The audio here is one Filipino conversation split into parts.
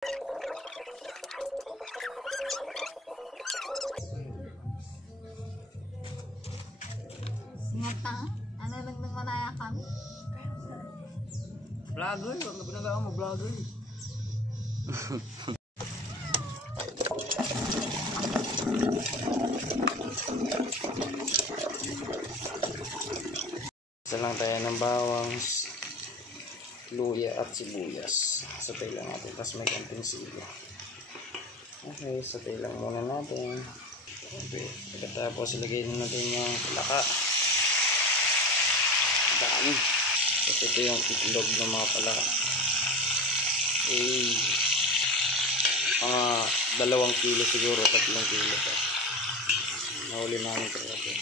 Ngata? Ano nagmanaya kami? Vlogger, wag na pinagawa mo, vlogger. Isa lang tayo ng bawang, luya at sibuyas. Satay lang natin, tapos may konting sili. Okay, satay lang muna natin. Okay, pagkatapos ilagay na natin yung palaka. Dami. Tapos ito yung itlog ng mga palaka. Okay. Mga 2 kilo siguro, 3 kilo pa. Nahuli namin ito natin.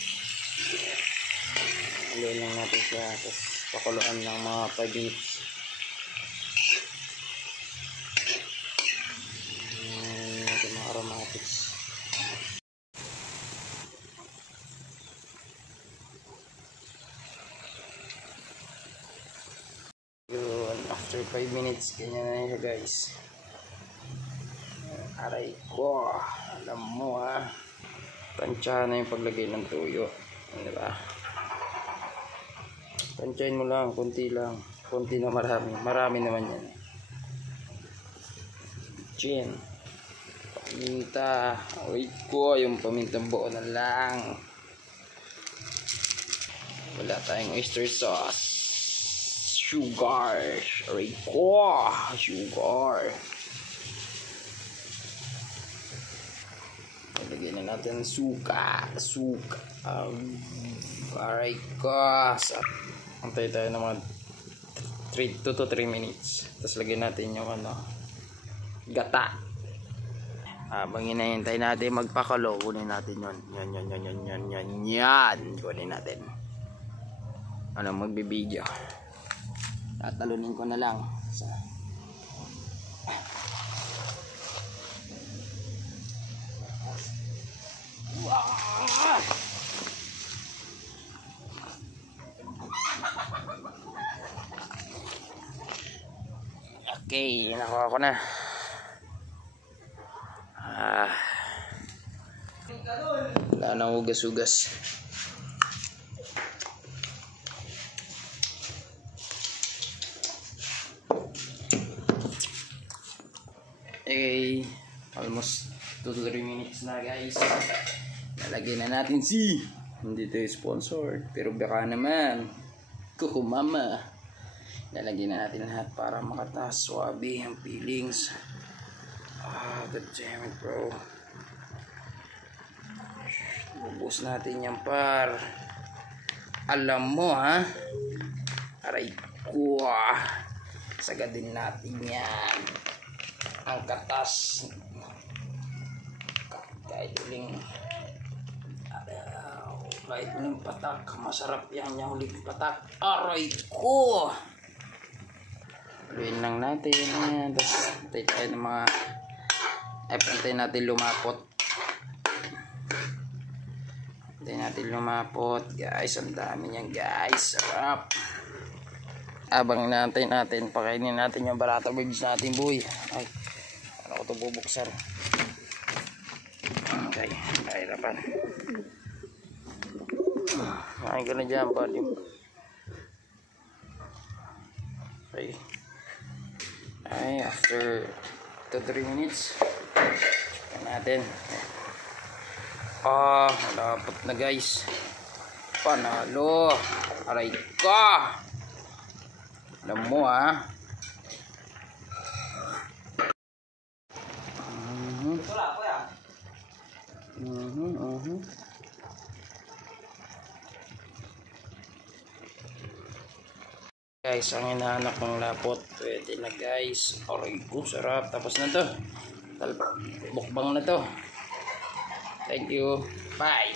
Haluin lang natin siya, tapos pakuluan ng mga 5 minutes. Ito mga aromatics. Yun, after 5 minutes, ganyan na yun guys. Aray ko, alam mo tansyahan na yung paglagay ng tuyo, diba? Tansyahin mo lang, konti lang, konti na marami naman yan. Chin, paminta, aray ko, yung paminta buo na lang. Wala tayong oyster sauce, sugar, aray ko, sugar. Lagyan na natin suka. Alright guys. Antay tayo ng mga 2 to 3 minutes. Tapos lagyan natin yung gata. Habang hinahintay natin magpakalo, kunin natin yun. Yan. Kunin natin. Magbibideo. Tatalunin ko na lang. Okay, nakuha ko na. Wala nang hugas-hugas. Okay, almost 2 to 3 minutes na guys. Nalagyan na natin hindi tayo sponsored, pero baka naman Kuko Mama. Nalagyan na natin lahat para makataas swabe ang feelings. God damn it bro. Ubus natin yan par. Alam mo aray ko sagadin natin yan. Ang katas kahit uling kahit uling patak, masarap yan yung uling patak. Aray ko, luin lang natin yan. Tapos tayo tayo ng mga pantay natin lumapot. Pantay natin lumapot guys. Ang dami niyan guys, sarap. Abang natin pakainin natin yung barata birds natin boy. Ay, ano ko ito bubuksan. Okay, kahirapan. Ay, ka na dyan buddy. Okay. Ay, after 2-3 minutes check natin. Malapot na guys. Panalo. Aray ka. Alam mo guys, ang hinahanap ng lapot pwede na guys. Aray ko, sarap. Tapos na to, bukbang na to. Thank you, bye.